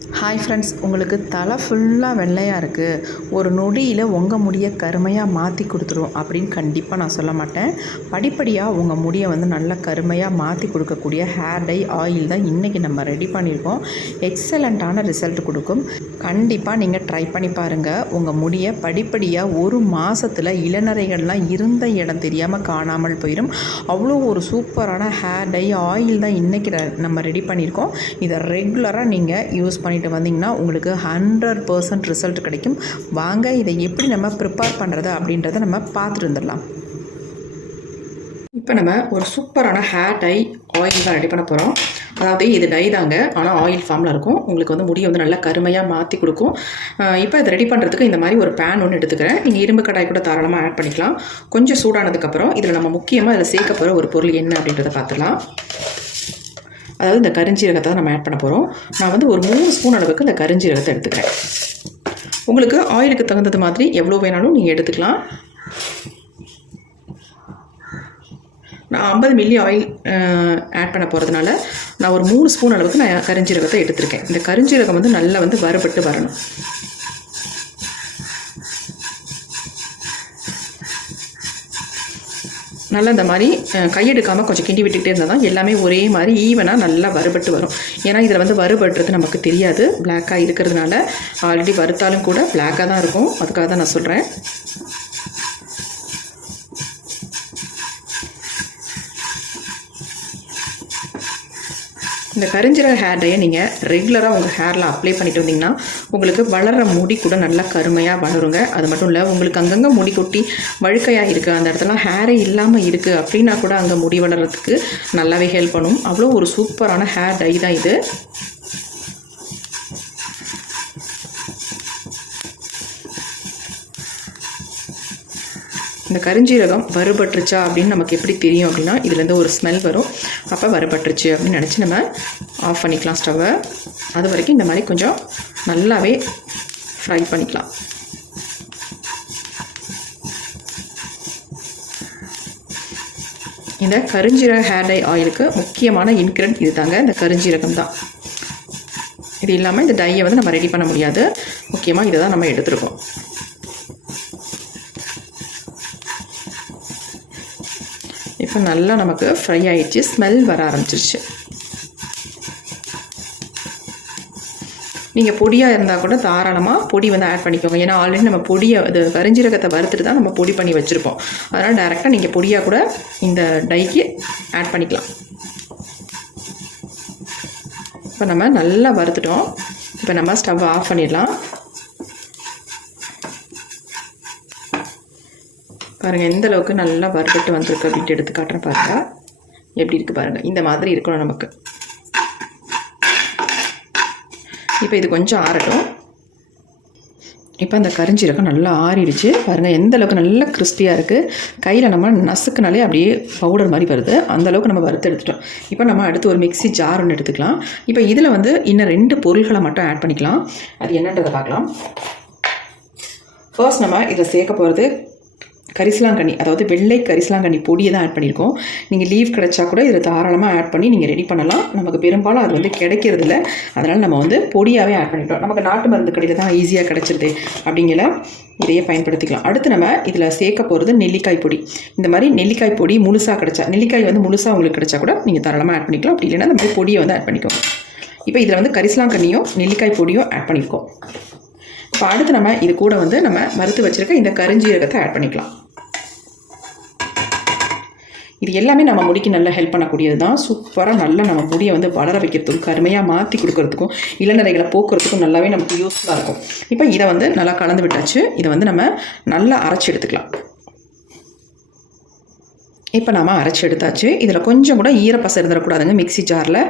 Hi friends, உங்களுக்கு தலை ஃபுல்லாக வெள்ளையாக இருக்குது, ஒரு நொடியில் உங்கள் முடியை கருமையாக மாற்றி கொடுத்துரும் அப்படின்னு கண்டிப்பாக நான் சொல்ல மாட்டேன். படிப்படியாக உங்கள் முடியை வந்து நல்லா கருமையாக மாற்றி கொடுக்கக்கூடிய ஹேர் டை ஆயில் தான் இன்றைக்கி நம்ம ரெடி பண்ணியிருக்கோம். எக்ஸலண்ட்டான ரிசல்ட் கொடுக்கும். கண்டிப்பாக நீங்கள் ட்ரை பண்ணி பாருங்கள். உங்கள் முடியை படிப்படியாக ஒரு மாதத்தில் இளநரைகள்லாம் இருந்த இடம் தெரியாமல் காணாமல் போயிடும். அவ்வளோ ஒரு சூப்பரான ஹேர் டை ஆயில் தான் இன்றைக்கி நம்ம ரெடி பண்ணியிருக்கோம். இதை ரெகுலராக நீங்கள் யூஸ் பண்ணிட்டு வந்தீங்கன்னா உங்களுக்கு 100% ரிசல்ட் கிடைக்கும். வாங்க இதை எப்படி நம்ம ப்ரிப்பேர் பண்ணுறது அப்படின்றத நம்ம பார்த்துட்டு வந்துடலாம். இப்போ நம்ம ஒரு சூப்பரான ஹேர் டை ஆயில் தான் ரெடி பண்ண போகிறோம். அதாவது இது டை தாங்க, ஆனால் ஆயில் ஃபார்மில் இருக்கும். உங்களுக்கு வந்து முடியை வந்து நல்லா கருமையாக மாற்றி கொடுக்கும். இப்போ இதை ரெடி பண்ணுறதுக்கு இந்த மாதிரி ஒரு பேன் ஒன்று எடுத்துக்கிறேன். நீங்கள் இரும்பு கடாய் கூட தாராளமாக ஆட் பண்ணிக்கலாம். கொஞ்சம் சூடானதுக்கப்புறம் இதில் நம்ம முக்கியமாக இதில் சேர்க்க போகிற ஒரு பொருள் என்ன அப்படின்றத பார்த்துக்கலாம். அதாவது இந்த கரிஞ்சீரகத்தை தான் நம்ம ஆட் பண்ண போகிறோம். நான் வந்து ஒரு 3 ஸ்பூன் அளவுக்கு இந்த கரிஞ்சீரகத்தை எடுத்துக்கிறேன். உங்களுக்கு ஆயிலுக்கு தகுந்தது மாதிரி எவ்வளோ வேணாலும் நீங்கள் எடுத்துக்கலாம். நான் 50 மில்லி ஆயில் ஆட் பண்ண போகிறதுனால நான் ஒரு 3 ஸ்பூன் அளவுக்கு நான் கரிஞ்சீரகத்தை எடுத்துருக்கேன். இந்த கரிஞ்சீரகம் வந்து நல்லா வந்து வறுபட்டு வரணும். நல்லா இந்த மாதிரி கையெடுக்காமல் கொஞ்சம் கிண்டி விட்டுக்கிட்டே இருந்தால் தான் எல்லாமே ஒரே மாதிரி ஈவனாக நல்லா வறுபட்டு வரும். ஏன்னா இதில் வந்து வறுபடுறது நமக்கு தெரியாது, பிளாக்காக இருக்கிறதுனால. ஆல்ரெடி வறுத்தாலும் கூட பிளாக்காக தான் இருக்கும், அதுக்காக தான் நான் சொல்கிறேன். இந்த கரிஞ்சீரக ஹேர் டையை நீங்கள் ரெகுலராக உங்கள் ஹேரில் அப்ளை பண்ணிட்டு வந்தீங்கன்னா உங்களுக்கு வளர்கிற முடி கூட நல்லா கருமையாக வளருங்க. அது மட்டும் இல்லை, உங்களுக்கு அங்கங்கே முடி கொட்டி வழுக்கையாக இருக்குது, அந்த இடத்துல ஹேரே இல்லாமல் இருக்குது அப்படின்னா கூட அங்கே முடி வளர்கிறதுக்கு நல்லாவே ஹெல்ப் பண்ணும். அவ்வளோ ஒரு சூப்பரான ஹேர் டை தான் இது. இந்த கரிஞ்சீரகம் வறுபட்டுருச்சா அப்படின்னு நமக்கு எப்படி தெரியும் அப்படின்னா, இதுலேருந்து ஒரு ஸ்மெல் வரும். அப்போ வறுபட்டுருச்சு அப்படின்னு நினச்சி நம்ம ஆஃப் பண்ணிக்கலாம் ஸ்டவ்வை. அது வரைக்கும் இந்த மாதிரி கொஞ்சம் நல்லாவே ஃப்ரை பண்ணிக்கலாம். இந்த கரிஞ்சீரக ஹேர் டை ஆயிலுக்கு முக்கியமான இன்க்ரிடியன்ட் இது தாங்க, இந்த கரிஞ்சீரகம் தான். இது இல்லாமல் இந்த டையை வந்து நம்ம ரெடி பண்ண முடியாது. முக்கியமாக இதை தான் நம்ம எடுத்துருக்கோம். இப்போ நல்லா நமக்கு ஃப்ரை ஆகிடுச்சு, ஸ்மெல் வர ஆரம்பிச்சிருச்சு. நீங்கள் பொடியாக இருந்தால் கூட தாராளமாக பொடி வந்து ஆட் பண்ணிக்கோங்க. ஏன்னா ஆல்ரெடி நம்ம பொடியை இது கரிஞ்சீரகத்தை வறுத்துட்டு தான் நம்ம பொடி பண்ணி வச்சுருப்போம். அதனால் டைரெக்டாக நீங்கள் பொடியாக கூட இந்த டைக்கு ஆட் பண்ணிக்கலாம். இப்போ நம்ம நல்லா வறுத்துட்டோம். இப்போ நம்ம ஸ்டவ் ஆஃப் பண்ணிடலாம். பாருங்கள் எந்த அளவுக்கு நல்லா வறுபட்டு வந்திருக்கு அப்படின்ட்டு எடுத்து காட்டுறேன். பாருங்கள் எப்படி இருக்குது பாருங்கள், இந்த மாதிரி இருக்கணும் நமக்கு. இப்போ இது கொஞ்சம் ஆறட்டும். இப்போ அந்த கரிஞ்சீரகம் நல்லா ஆறிடுச்சு. பாருங்கள் எந்த அளவுக்கு நல்லா கிறிஸ்பியாக இருக்குது. கையில் நம்ம நசுக்குனாலே அப்படியே பவுடர் மாதிரி வருது, அந்தளவுக்கு நம்ம வறுத்து எடுத்துட்டோம். இப்போ நம்ம அடுத்து ஒரு மிக்ஸி ஜார் ஒன்று எடுத்துக்கலாம். இப்போ இதில் வந்து இன்னும் 2 பொருள்களை மட்டும் ஆட் பண்ணிக்கலாம். அது என்னன்றதை பார்க்கலாம். ஃபர்ஸ்ட் நம்ம இதில் சேர்க்க போகிறது கரிசலாங்கண்ணி, அதாவது வெள்ளை கரிசலாங்கண்ணி பொடியை தான் ஆட் பண்ணியிருக்கோம். நீங்கள் லீவ் கிடைச்சா கூட இதில் தாராளமாக ஆட் பண்ணி நீங்கள் ரெடி பண்ணலாம். நமக்கு பெரும்பாலும் அது வந்து கிடைக்கிறதில்ல, அதனால் நம்ம வந்து பொடியாகவே ஆட் பண்ணிட்டோம். நமக்கு நாட்டு மருந்து கடையில் தான் ஈஸியாக கிடைச்சிருது அப்படிங்கிற இதையே பயன்படுத்திக்கலாம். அடுத்து நம்ம இதில் சேர்க்க போகிறது நெல்லிக்காய் பொடி. இந்த மாதிரி நெல்லிக்காய் பொடி முழுசாக கிடைச்சா, நெல்லிக்காய் வந்து முழுசாக உங்களுக்கு கிடைச்சா கூட நீங்கள் தாராளமாக ஆட் பண்ணிக்கலாம். அப்படி இல்லைன்னா இந்த மாதிரி பொடியை வந்து ஆட் பண்ணிக்கோங்க. இப்போ இதில் வந்து கரிசலாங்கண்ணியும் நெல்லிக்காய் பொடியும் ஆட் பண்ணியிருக்கோம். இப்போ அடுத்து நம்ம இது கூட வந்து நம்ம வறுத்து வச்சுருக்க இந்த கரிஞ்சீரகத்தை ஆட் பண்ணிக்கலாம். இது எல்லாமே நம்ம முடிக்கு நல்லா ஹெல்ப் பண்ணக்கூடியது தான். சூப்பராக நல்லா நம்ம முடியை வந்து வளர வைக்கிறதுக்கும் கருமையாக மாற்றி கொடுக்கறதுக்கும் இளநரைகளை போக்குறதுக்கும் நல்லாவே நமக்கு யூஸ்ஃபுல்லாக இருக்கும். இப்போ இதை வந்து நல்லா கலந்து விட்டாச்சு. இதை வந்து நம்ம நல்லா அரைச்சி எடுத்துக்கலாம். இப்போ நம்ம அரைச்சி எடுத்தாச்சு. இதில் கொஞ்சம் கூட ஈரப்பசை இருந்துடக்கூடாதுங்க மிக்ஸி ஜாரில்.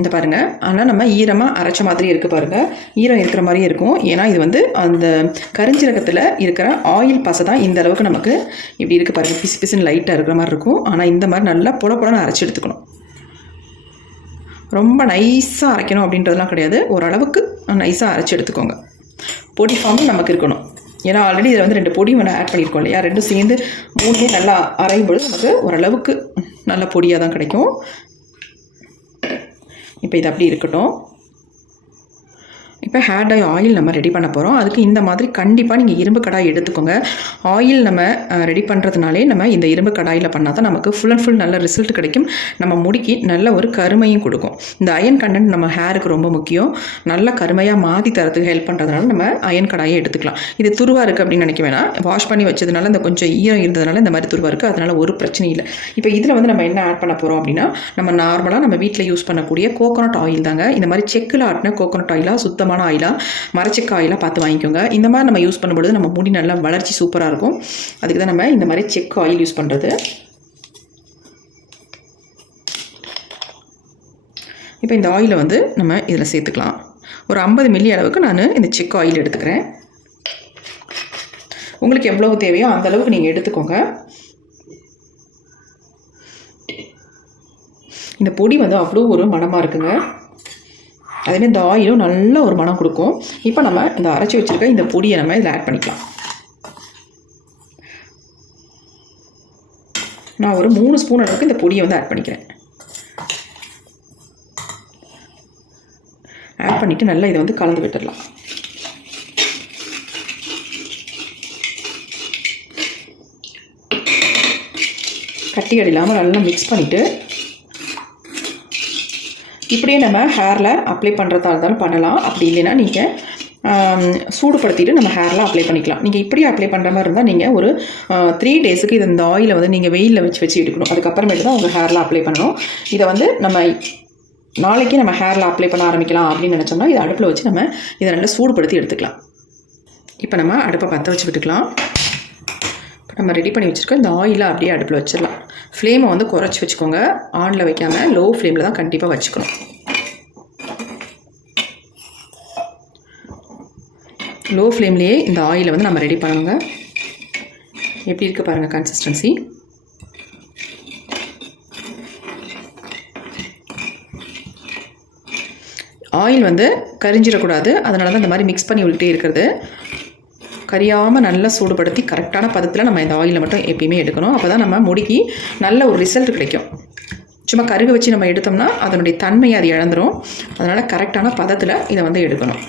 இந்த பாருங்கள், ஆனால் நம்ம ஈரமாக அரைச்ச மாதிரி இருக்குது பாருங்கள். ஈரம் இருக்கிற மாதிரியே இருக்கும். ஏன்னா இது வந்து அந்த கரிஞ்சீரகத்தில் இருக்கிற ஆயில் பசை தான் இந்த அளவுக்கு நமக்கு இப்படி இருக்குது பாருங்கள். பிசு பிசுன்னு லைட்டாக இருக்கிற மாதிரி இருக்கும். ஆனால் இந்த மாதிரி நல்லா புடன்னு அரைச்சி எடுத்துக்கணும். ரொம்ப நைஸாக அரைக்கணும் அப்படின்றதுலாம் கிடையாது, ஓரளவுக்கு நைஸாக அரைச்சி எடுத்துக்கோங்க. பொடி ஃபார்மும் நமக்கு இருக்கணும். ஏன்னா ஆல்ரெடி இதில் வந்து 2 பொடி வந்து ஆட் பண்ணியிருக்கோம் இல்லையா, 2 சேர்ந்து 3 நல்லா அரையும் பொழுது நமக்கு ஓரளவுக்கு நல்ல பொடியாக தான் கிடைக்கும். இப்போ இது அப்படி இருக்கட்டும். இப்போ ஹேர் டை ஆயில் நம்ம ரெடி பண்ண போகிறோம். அதுக்கு இந்த மாதிரி கண்டிப்பாக நீங்கள் இரும்பு கடாய் எடுத்துக்கோங்க. ஆயில் நம்ம ரெடி பண்ணுறதுனாலே நம்ம இந்த இரும்பு கடாயில் பண்ணால் தான் நமக்கு ஃபுல் அண்ட் ஃபுல் நல்ல ரிசல்ட் கிடைக்கும். நம்ம முடிக்கு நல்ல ஒரு கருமையும் கொடுக்கும். இந்த அயன் கண்டென்ட் நம்ம ஹேருக்கு ரொம்ப முக்கியம். நல்ல கருமையாக மாற்றி தரத்துக்கு ஹெல்ப் பண்ணுறதுனால நம்ம அயன் கடாயை எடுத்துக்கலாம். இது துருவாக இருக்குது அப்படின்னு நினைக்க வேணாம். வாஷ் பண்ணி வச்சதுனால இந்த கொஞ்சம் ஈரம் இருந்ததுனால இந்த மாதிரி துருவாக இருக்குது. அதனால் ஒரு பிரச்சனையும் இல்லை. இப்போ இதில் வந்து நம்ம என்ன ஆட் பண்ண போகிறோம் அப்படின்னா, நம்ம நார்மலாக நம்ம வீட்டில் யூஸ் பண்ணக்கூடிய கோகோனட் ஆயில் தாங்க. இந்த மாதிரி செக்கில் ஆட்டின கோகோனட் ஆயிலாக, சுத்தமான ஆயிலாக, மரச்செக்கு ஆயிலாக பார்த்து வாங்கிக்கோங்க. இந்த மாதிரி நம்ம யூஸ் பண்ணும்பொழுது நம்ம முடி நல்லா வளர்ச்சி சூப்பராக இருக்கும். அதுக்கு தான் நம்ம இந்த மாதிரி செக் ஆயில் யூஸ் பண்ணுறது. இப்போ இந்த ஆயிலை வந்து நம்ம இதில் சேர்த்துக்கலாம். ஒரு 50 மில்லி அளவுக்கு நான் இந்த செக் ஆயில் எடுத்துக்கிறேன். உங்களுக்கு எவ்வளவு தேவையோ அந்த அளவுக்கு நீங்கள் எடுத்துக்கோங்க. இந்த பொடி வந்து அவ்வளோ ஒரு மணமாக இருக்குங்க. அதேமாதிரி இந்த ஆயிலும் நல்ல ஒரு மணம் கொடுக்கும். இப்போ நம்ம இந்த அரைச்சி வச்சுருக்க இந்த பொடியை நம்ம இதில் ஆட் பண்ணிக்கலாம். நான் ஒரு 3 ஸ்பூன் அளவுக்கு இந்த பொடியை வந்து ஆட் பண்ணிக்கிறேன். ஆட் பண்ணிவிட்டு நல்லா இதை வந்து கலந்து விட்டுடலாம். கட்டிகள் இல்லாமல் நல்லா மிக்ஸ் பண்ணிவிட்டு இப்படியே நம்ம ஹேரில் அப்ளை பண்ணுறதா இருந்தாலும் பண்ணலாம். அப்படி இல்லைன்னா நீங்கள் சூடுபடுத்திட்டு நம்ம ஹேரில் அப்ளை பண்ணிக்கலாம். நீங்கள் இப்படியே அப்ளை பண்ணுற மாதிரி இருந்தால் நீங்கள் ஒரு 3 டேஸுக்கு இது இந்த ஆயிலை வந்து நீங்கள் வெயிலில் வச்சு எடுக்கணும். அதுக்கப்புறமேட்டு தான் உங்கள் ஹேரில் அப்ளை பண்ணணும். இதை வந்து நம்ம நாளைக்கு நம்ம ஹேரில் அப்ளை பண்ண ஆரம்பிக்கலாம் அப்படின்னு நினச்சோம்னா இதை அடுப்பில் வச்சு நம்ம இதை நல்லா சூடுபடுத்தி எடுத்துக்கலாம். இப்போ நம்ம அடுப்பை பற்ற வச்சு விட்டுக்கலாம். இப்போ நம்ம ரெடி பண்ணி வச்சுருக்க இந்த ஆயிலை அப்படியே அடுப்பில் வச்சிடலாம். ஃப்ளேமை வந்து குறைச்சி வச்சுக்கோங்க. ஆனில் வைக்காமல் லோ ஃப்ளேமில் தான் கண்டிப்பாக வச்சுக்கணும். லோ ஃப்ளேம்லேயே இந்த ஆயிலை வந்து நம்ம ரெடி பண்ணுங்க. எப்படி இருக்குது பாருங்கள் கன்சிஸ்டன்சி. ஆயில் வந்து கரிஞ்சிடக்கூடாது. அதனால தான் இந்த மாதிரி மிக்ஸ் பண்ணி விட்டுட்டே இருக்கிறது. கரியாமல் நல்லா சூடுபடுத்தி கரெக்டான பதத்தில் நம்ம இந்த ஆயிலை மட்டும் எப்பயுமே எடுக்கணும். அப்போ தான் நம்ம முடிக்கு நல்ல ஒரு ரிசல்ட் கிடைக்கும். சும்மா கருக வச்சு நம்ம எடுத்தோம்னா அதனுடைய தன்மையை அது இழந்துடும். அதனால் கரெக்டான பதத்தில் இதை வந்து எடுக்கணும்.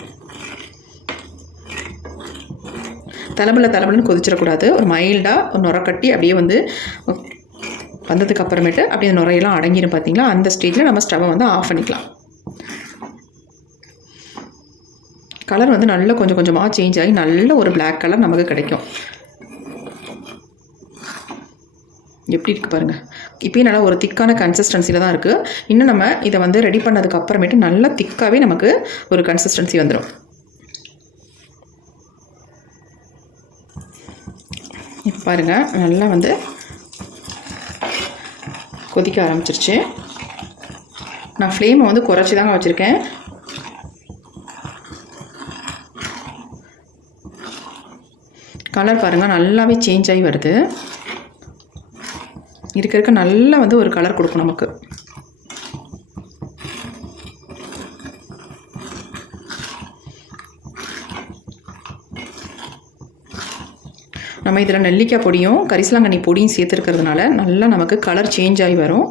தலபலன்னு கொதிச்சிடக்கூடாது. ஒரு மைல்டாக ஒரு நுர கட்டி அப்படியே வந்து வந்ததுக்கு அப்புறமேட்டு அப்படியே நுரையெல்லாம் அடங்கிடும். பார்த்தீங்களா, அந்த ஸ்டேஜில் நம்ம ஸ்டவ்வை வந்து ஆஃப் பண்ணிக்கலாம். கலர் வந்து நல்லா கொஞ்சம் கொஞ்சமாக சேஞ்ச் ஆகி நல்ல ஒரு பிளாக் கலர் நமக்கு கிடைக்கும். எப்படி இருக்குது பாருங்கள். இப்போயே நல்லா ஒரு திக்கான கன்சிஸ்டன்சியில் தான் இருக்குது. இன்னும் நம்ம இதை வந்து ரெடி பண்ணதுக்கு அப்புறமேட்டு நல்லா திக்காகவே நமக்கு ஒரு கன்சிஸ்டன்சி வந்துடும். இப்போ பாருங்கள் நல்லா வந்து கொதிக்க ஆரம்பிச்சிருச்சு. நான் ஃப்ளேமை வந்து குறைச்சி தாங்க வச்சுருக்கேன். கலர் பாருங்கள் நல்லாவே சேஞ்ச் ஆகி வருது. இருக்க நல்லா வந்து ஒரு கலர் கொடுக்கும் நமக்கு. நம்ம இதில் நெல்லிக்காய் பொடியும் கரிசலாங்கண்ணி பொடியும் சேர்த்துருக்கிறதுனால நல்லா நமக்கு கலர் சேஞ்ச் ஆகி வரும்.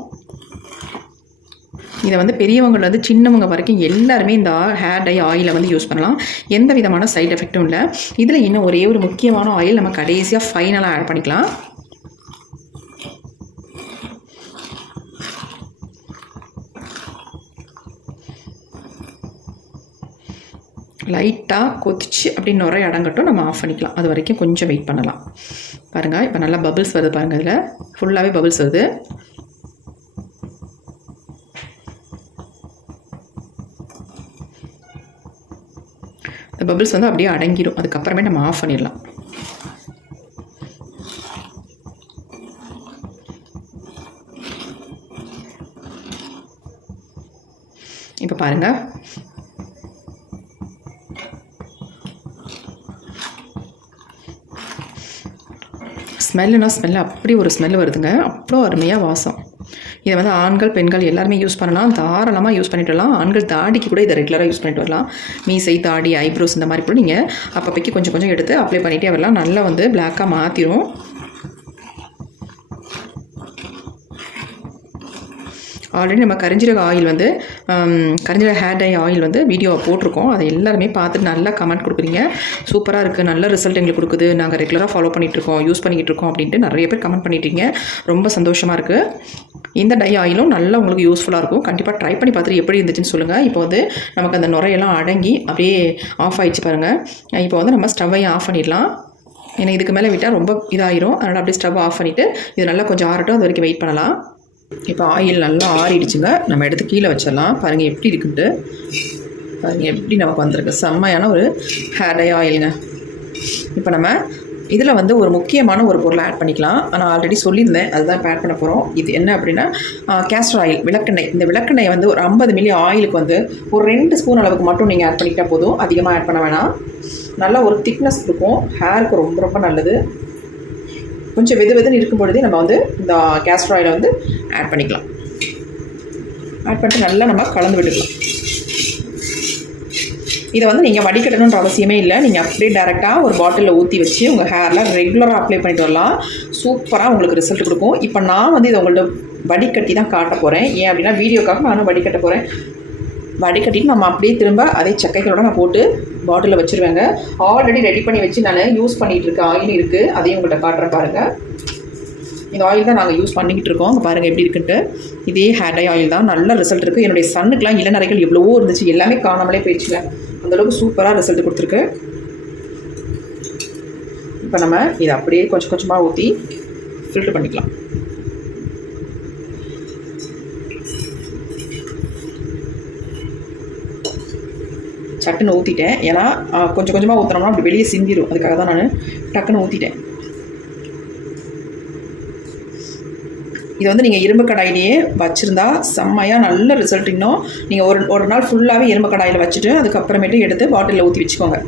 இதை வந்து பெரியவங்கள்லேருந்து சின்னவங்க வரைக்கும் எல்லாருமே இந்த ஹேர் டை ஆயிலை வந்து யூஸ் பண்ணலாம். எந்த விதமான சைட் எஃபெக்ட்டும் இல்லை. இதில் இன்னும் ஒரே ஒரு முக்கியமான ஆயில் நம்ம கடைசியாக ஃபைனலாக ஆட் பண்ணிக்கலாம். லைட்டாக கொதிச்சு அப்படி நுரை அடங்கட்டும், நம்ம ஆஃப் பண்ணிக்கலாம். அது வரைக்கும் கொஞ்சம் வெயிட் பண்ணலாம். பாருங்கள் இப்போ நல்லா பபிள்ஸ் வருது பாருங்கள். இதில் ஃபுல்லாகவே பபிள்ஸ் வருது. இந்த பபிள்ஸ் வந்து அப்படியே அடங்கிடும். அதுக்கப்புறமே நம்ம ஆஃப் பண்ணிடலாம். இப்போ பாருங்கள் ஸ்மெல்லு அப்படி ஒரு ஸ்மெல் வருதுங்க. அவ்வளோ அருமையாக வாசம். இதை வந்து ஆண்கள் பெண்கள் எல்லாருமே யூஸ் பண்ணலாம். தாராளமாக யூஸ் பண்ணிட்டு வரலாம். ஆண்கள் தாடிக்கு கூட இதை ரெகுலராக யூஸ் பண்ணிட்டு வரலாம். மீசை, தாடி, ஐப்ரோஸ் இந்த மாதிரி கூட நீங்கள் அப்பப்போக்கி கொஞ்சம் கொஞ்சம் எடுத்து அப்ளை பண்ணிகிட்டே வரலாம். நல்லா வந்து பிளாக்காக மாற்றிடும். ஆல்ரெடி நம்ம கரிஞ்சீரக ஆயில் வந்து கரிஞ்சீரக ஹேர் டை ஆயில் வந்து வீடியோவை போட்டிருக்கோம். அதை எல்லாருமே பார்த்துட்டு நல்லா கமெண்ட் கொடுக்குறீங்க. சூப்பராக இருக்குது, நல்ல ரிசல்ட் எங்களுக்கு கொடுக்குது, நாங்கள் ரெகுலராக ஃபாலோ பண்ணிகிட்ருக்கோம், யூஸ் பண்ணிக்கிட்டு இருக்கோம் அப்படின்ட்டு நிறைய பேர் கமெண்ட் பண்ணிட்டீங்க. ரொம்ப சந்தோஷமாக இருக்குது. இந்த டை ஆயிலும் நல்லா உங்களுக்கு யூஸ்ஃபுல்லாக இருக்கும். கண்டிப்பாக ட்ரை பண்ணி பார்த்துட்டு எப்படி இருந்துச்சுன்னு சொல்லுங்கள். இப்போ வந்து நமக்கு அந்த நுரையெல்லாம் அடங்கி அப்படியே ஆஃப் ஆகிடுச்சு பாருங்கள். இப்போ வந்து நம்ம ஸ்டவ்வையும் ஆஃப் பண்ணிடலாம். ஏன்னா இதுக்கு மேலே விட்டால் ரொம்ப இதாகிரும். அதனால் அப்படியே ஸ்டவ் ஆஃப் பண்ணிவிட்டு இது நல்லா கொஞ்சம் ஆறட்டும், அது வரைக்கும் வெயிட் பண்ணலாம். இப்போ ஆயில் நல்லா ஆறிடுச்சுங்க. நம்ம எடுத்து கீழே வச்சிடலாம். பாருங்கள் எப்படி இருக்குன்ட்டு. பாருங்கள் எப்படி நமக்கு வந்திருக்கு. செம்மையான ஒரு ஹேர் டை ஆயிலுங்க. இப்போ நம்ம இதில் வந்து ஒரு முக்கியமான ஒரு பொருளை ஆட் பண்ணிக்கலாம். ஆனால் ஆல்ரெடி சொல்லியிருந்தேன், அதுதான் இப்போ ஆட் பண்ண போகிறோம். இது என்ன அப்படின்னா கேஸ்டர் ஆயில், விளக்கெண்ணெய். இந்த விளக்கெண்ணெய் வந்து ஒரு 50 மில்லி ஆயிலுக்கு வந்து ஒரு 2 ஸ்பூன் அளவுக்கு மட்டும் நீங்கள் ஆட் பண்ணிக்கிட்டால் போதும். அதிகமாக ஆட் பண்ண வேணாம். நல்லா ஒரு திக்னஸ் கொடுக்கும். ஹேருக்கு ரொம்ப ரொம்ப நல்லது. கொஞ்சம் வெதுன்னு இருக்கும் பொழுதே நம்ம வந்து இந்த கேஸ்டர் ஆயிலை வந்து ஆட் பண்ணிக்கலாம். ஆட் பண்ணிட்டு நல்லா நம்ம கலந்து விட்டுக்கலாம். இதை வந்து நீங்கள் வடிகட்டணுன்ற அவசியமே இல்லை. நீங்கள் அப்படியே டேரெக்டாக ஒரு பாட்டிலில் ஊற்றி வச்சு உங்கள் ஹேரில் ரெகுலராக அப்ளை பண்ணிட்டு வரலாம். சூப்பராக உங்களுக்கு ரிசல்ட் கொடுக்கும். இப்போ நான் வந்து இதை உங்கள்கிட்ட வடிகட்டி தான் காட்ட போகிறேன். ஏன் அப்படின்னா வீடியோக்காக நானும் வடிகட்ட போகிறேன். வடிகட்டிட்டு நம்ம அப்படியே திரும்ப அதே சக்கைகளோட நான் போட்டு பாட்டிலில் வச்சுருவேங்க. ஆல்ரெடி ரெடி பண்ணி வச்சு நான் யூஸ் பண்ணிகிட்டு இருக்க ஆயில் இருக்குது. அதையும் உங்கள்கிட்ட காட்டுறேன் பாருங்கள். இந்த ஆயில் தான் நாங்கள் யூஸ் பண்ணிக்கிட்டு இருக்கோம். அங்கே பாருங்கள் எப்படி இருக்குன்ட்டு. இதே ஹேர் டை ஆயில் தான். நல்ல ரிசல்ட் இருக்குது. என்னுடைய சன்னுக்கெலாம் இளநரைகள் எவ்வளவோ இருந்துச்சு, எல்லாமே காணாமலே போயிடுச்சுங்க. அந்தளவுக்கு சூப்பராக ரிசல்ட் கொடுத்துருக்கு. இப்போ நம்ம இதை அப்படியே கொஞ்சம் கொஞ்சமாக ஊற்றி ஃபில்ட்ரு பண்ணிக்கலாம். சட்டுன்னு ஊற்றிட்டேன். ஏன்னா கொஞ்சம் கொஞ்சமாக ஊற்றினோம்னா அப்படி வெளியே சிந்திடும். அதுக்காக தான் நான் டக்குன்னு ஊற்றிட்டேன். இது வந்து நீங்கள் இரும்பு கடாயிலேயே வச்சுருந்தா செம்மையாக நல்ல ரிசல்ட். இன்னும் நீங்கள் ஒரு நாள் ஃபுல்லாகவே இரும்பு கடாயில் வச்சுட்டு அதுக்கப்புறமேட்டு எடுத்து பாட்டிலில் ஊற்றி வச்சுக்கோங்க.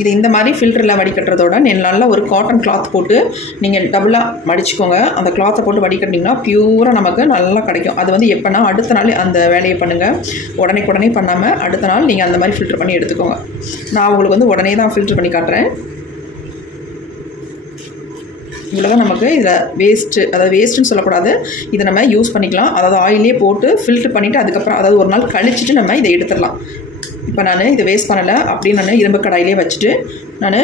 இது இந்த மாதிரி ஃபில்டரில் வடிகட்டுறதோட நல்ல ஒரு காட்டன் கிளாத் போட்டு நீங்கள் டபுளாக மடிச்சுக்கோங்க. அந்த கிளாத்தை போட்டு வடிகட்டிங்கன்னா பியூராக நமக்கு நல்லா கிடைக்கும். அது வந்து எப்போனா அடுத்த நாள் அந்த வேலையை பண்ணுங்கள். உடனே பண்ணாமல் அடுத்த நாள் நீங்கள் அந்த மாதிரி ஃபில்டர் பண்ணி எடுத்துக்கோங்க. நான் உங்களுக்கு வந்து உடனே தான் ஃபில்டர் பண்ணி காட்டுறேன். இவ்வளோ தான் நமக்கு இதில் வேஸ்ட்டு, அதாவது வேஸ்ட்டுன்னு சொல்லக்கூடாது, இதை நம்ம யூஸ் பண்ணிக்கலாம். அதாவது ஆயிலே போட்டு ஃபில்ட்ரு பண்ணிவிட்டு அதுக்கப்புறம் அதாவது ஒரு நாள் கழிச்சிட்டு நம்ம இதை எடுத்துடலாம். இப்போ நான் இதை வேஸ்ட் பண்ணலை. அப்படியே நான் இரும்பு கடாயிலே வச்சுட்டு நான்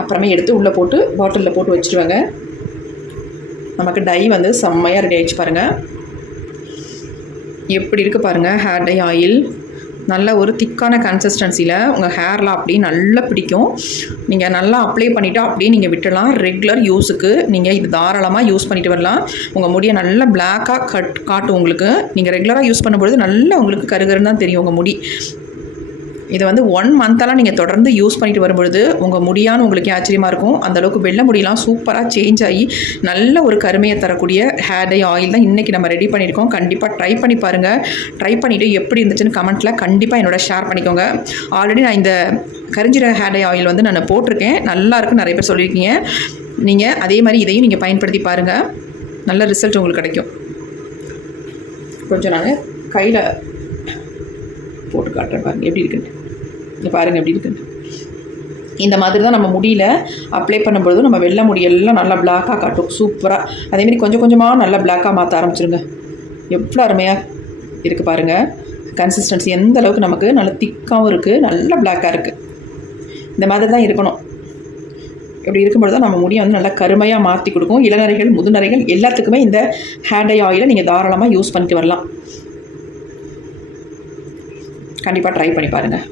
அப்புறமே எடுத்து உள்ளே போட்டு பாட்டிலில் போட்டு வச்சுருவேங்க. நமக்கு டை வந்து செம்மையாக ரெடி ஆகிடுச்சு பாருங்கள். எப்படி இருக்குது பாருங்கள். ஹேர் டை ஆயில் நல்ல ஒரு திக்கான கன்சிஸ்டன்சியில் உங்கள் ஹேரில் அப்படியே நல்லா பிடிக்கும். நீங்கள் நல்லா அப்ளை பண்ணிவிட்டு அப்படியே நீங்கள் விட்டுடலாம். ரெகுலர் யூஸுக்கு நீங்கள் இது தாராளமாக யூஸ் பண்ணிட்டு வரலாம். உங்கள் முடியை நல்லா பிளாக்காக காட்டும் உங்களுக்கு. நீங்கள் ரெகுலராக யூஸ் பண்ணும்பொழுது நல்லா உங்களுக்கு கருகருன்னு தான் தெரியும் உங்கள் முடி. இதை வந்து 1 மந்த்தெல்லாம் நீங்கள் தொடர்ந்து யூஸ் பண்ணிட்டு வரும்பொழுது உங்கள் முடியான்னு உங்களுக்கு ஆச்சரியமாக இருக்கும். அந்தளவுக்கு வெள்ளை முடியெல்லாம் சூப்பராக சேஞ்ச் ஆகி நல்ல ஒரு கருமையை தரக்கூடிய ஹேர் டை ஆயில் தான் இன்றைக்கி நம்ம ரெடி பண்ணியிருக்கோம். கண்டிப்பாக ட்ரை பண்ணி பாருங்கள். ட்ரை பண்ணிவிட்டு எப்படி இருந்துச்சுன்னு கமெண்ட்டில் கண்டிப்பாக என்னோட ஷேர் பண்ணிக்கோங்க. ஆல்ரெடி நான் இந்த கரிஞ்சீரக ஹேர் டை ஆயில் வந்து நான் போட்டிருக்கேன். நல்லா இருக்குன்னு நிறைய பேர் சொல்லியிருக்கீங்க. நீங்கள் அதே மாதிரி இதையும் நீங்கள் பயன்படுத்தி பாருங்கள். நல்ல ரிசல்ட் உங்களுக்கு கிடைக்கும். கொஞ்சம் நான் கையில் போட்டு காட்டுறேன் பாருங்கள் எப்படி இருக்குன்னு. இங்கே பாருங்கள் எப்படி இருக்குன்னு. இந்த மாதிரி தான் நம்ம முடியில் அப்ளை பண்ணும்பொழுது நம்ம வெள்ளை முடியெல்லாம் நல்லா பிளாக்காக காட்டும் சூப்பராக. அதேமாதிரி கொஞ்சம் கொஞ்சமாக நல்லா பிளாக்காக மாற்ற ஆரம்பிச்சிருங்க. எவ்வளோ அருமையாக இருக்குது பாருங்கள். கன்சிஸ்டன்சி எந்த அளவுக்கு நமக்கு நல்லா திக்காகவும் இருக்குது, நல்லா பிளாக்காக இருக்குது. இந்த மாதிரி தான் இருக்கணும். இப்படி இருக்கும்பொழுது தான் நம்ம முடியை வந்து நல்லா கருமையாக மாற்றி கொடுக்கும். இளநரைகள் முதுநரைகள் எல்லாத்துக்குமே இந்த ஹேர் டை ஆயிலை நீங்கள் தாராளமாக யூஸ் பண்ணிட்டு வரலாம். கண்டிப்பாக ட்ரை பண்ணி பாருங்கள்.